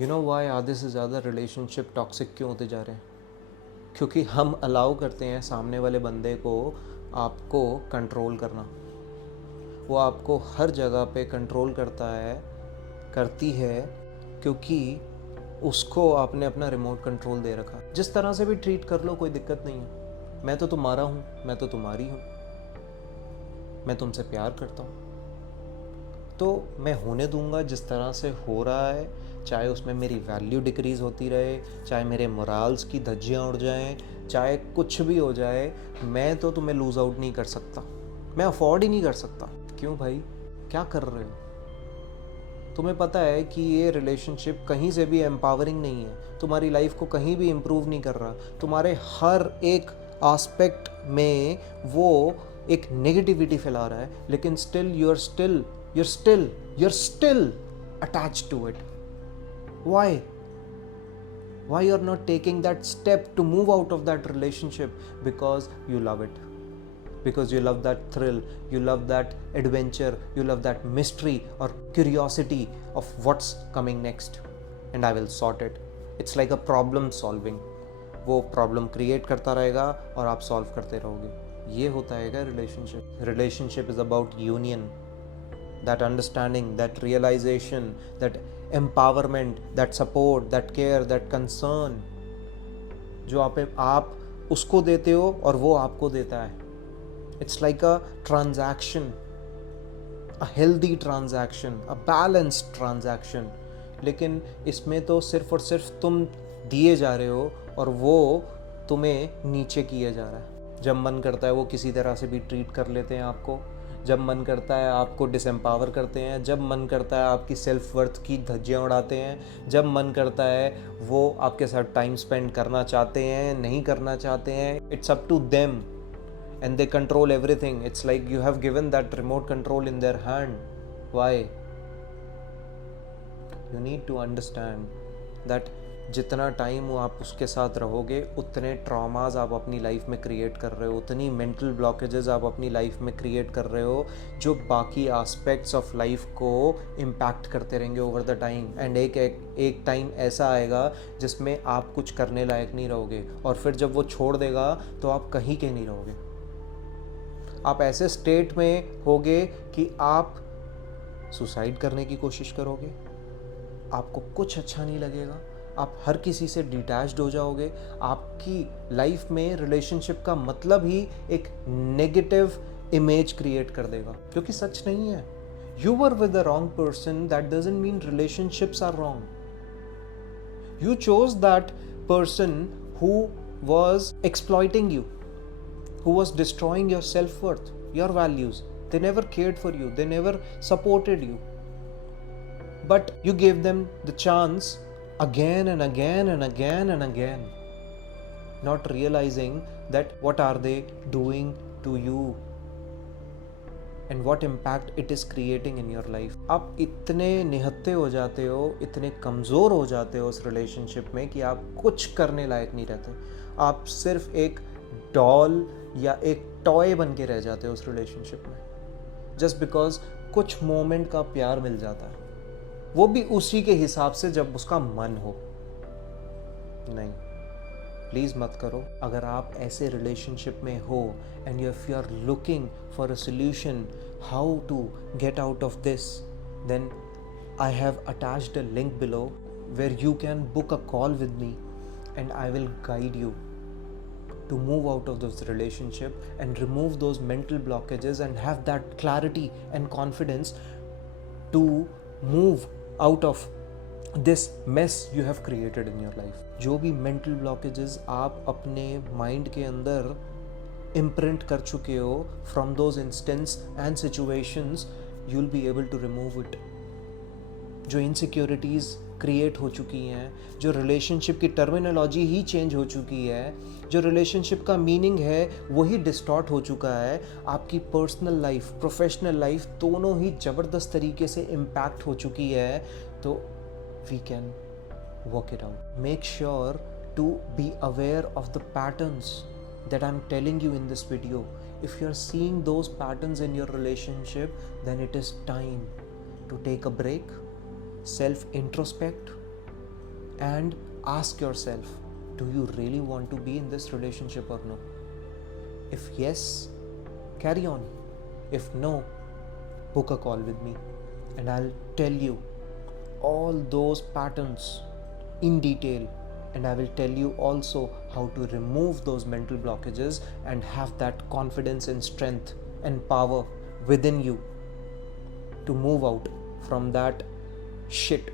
You know why आधे से ज़्यादा रिलेशनशिप टॉक्सिक क्यों होते जा रहे हैं? क्योंकि हम अलाउ करते हैं सामने वाले बंदे को आपको कंट्रोल करना। वो आपको हर जगह पे कंट्रोल करता है, करती है, क्योंकि उसको आपने अपना रिमोट कंट्रोल दे रखा। जिस तरह से भी ट्रीट कर लो, कोई दिक्कत नहीं है। मैं तो तुम्हारा हूँ, मैं तो तुम्हारी हूँ, मैं तुमसे प्यार करता हूँ, तो मैं होने दूंगा जिस तरह से हो रहा है। चाहे उसमें मेरी वैल्यू डिक्रीज़ होती रहे, चाहे मेरे मोराल्स की धज्जियाँ उड़ जाएं, चाहे कुछ भी हो जाए, मैं तो तुम्हें लूज़ आउट नहीं कर सकता। मैं अफोर्ड ही नहीं कर सकता। क्यों भाई, क्या कर रहे हो? तुम्हें पता है कि ये रिलेशनशिप कहीं से भी एम्पावरिंग नहीं है, तुम्हारी लाइफ को कहीं भी इम्प्रूव नहीं कर रहा। तुम्हारे हर एक आस्पेक्ट में वो एक नेगेटिविटी फैला रहा है, लेकिन still you are still attached to it. Why? Why you're not taking that step to move out of that relationship? Because you love it, because you love that thrill, you love that adventure, you love that mystery or curiosity of what's coming next, and I will sort it. It's like a problem solving. वो problem create करता रहेगा और आप solve करते रहोगे। ये होता है क्या relationship? Relationship is about union, that understanding, that realization, that empowerment, that support, that care, that concern, जो आप उसको देते हो और वो आपको देता है। It's like a transaction, a healthy transaction, a balanced transaction. लेकिन इसमें तो सिर्फ और सिर्फ तुम दिए जा रहे हो और वो तुम्हें नीचे किया जा रहा है। जब मन करता है वो किसी तरह से भी ट्रीट कर लेते हैं आपको, जब मन करता है आपको डिसएम्पावर करते हैं, जब मन करता है आपकी सेल्फ वर्थ की धज्जियाँ उड़ाते हैं, जब मन करता है वो आपके साथ टाइम स्पेंड करना चाहते हैं, नहीं करना चाहते हैं। It's up to them and they control everything. It's like you have given that remote control in their hand. Why? You need to understand that जितना टाइम वो आप उसके साथ रहोगे, उतने ट्रॉमाज आप अपनी लाइफ में क्रिएट कर रहे हो, उतनी मेंटल ब्लॉकेजेस आप अपनी लाइफ में क्रिएट कर रहे हो, जो बाकी एस्पेक्ट्स ऑफ लाइफ को इम्पैक्ट करते रहेंगे ओवर द टाइम। एंड एक टाइम ऐसा आएगा जिसमें आप कुछ करने लायक नहीं रहोगे, और फिर जब वो छोड़ देगा तो आप कहीं के नहीं रहोगे। आप ऐसे स्टेट में होगे कि आप सुसाइड करने की कोशिश करोगे, आपको कुछ अच्छा नहीं लगेगा, आप हर किसी से डिटैच्ड हो जाओगे। आपकी लाइफ में रिलेशनशिप का मतलब ही एक नेगेटिव इमेज क्रिएट कर देगा, जो कि सच नहीं है। You were with the wrong person, that doesn't mean relationships are wrong. You chose that person who was exploiting you, who was destroying your self-worth, your values. They never cared for you, they never supported you, but you gave them the chance again and again and again and again, not realizing that what are they doing to you and what impact it is creating in your life. आप इतने निहत्ते हो जाते हो, इतने कमज़ोर हो जाते हो उस रिलेशनशिप में कि आप कुछ करने लायक नहीं रहते। आप सिर्फ एक डॉल या एक टॉय बन के रह जाते हो उस रिलेशनशिप में, जस्ट बिकॉज कुछ मोमेंट का प्यार मिल जाता है, वो भी उसी के हिसाब से जब उसका मन हो। नहीं, प्लीज़ मत करो। अगर आप ऐसे रिलेशनशिप में हो and if you are looking for a solution how to get out of this, then I have attached a link below where you can book a call with me and I will guide you to move out of this relationship and remove those mental blockages and have that clarity and confidence to move out of this mess you have created in your life. जो भी mental blockages आप अपने mind के अंदर imprint कर चुके हो from those instances and situations, you'll be able to remove it. जो इनसिक्योरिटीज़ क्रिएट हो चुकी हैं, जो रिलेशनशिप की टर्मिनोलॉजी ही चेंज हो चुकी है, जो रिलेशनशिप का मीनिंग है वही डिस्टॉर्ट हो चुका है, आपकी पर्सनल लाइफ, प्रोफेशनल लाइफ दोनों ही ज़बरदस्त तरीके से इम्पैक्ट हो चुकी है, तो we can work it out. Make sure to be aware of the patterns that I'm telling you in this video. If you're seeing those patterns in your relationship, then it is time to take a break, self introspect, and ask yourself, do you really want to be in this relationship or no? If yes, carry on. If no, book a call with me and I'll tell you all those patterns in detail, and I will tell you also how to remove those mental blockages and have that confidence and strength and power within you to move out from that shit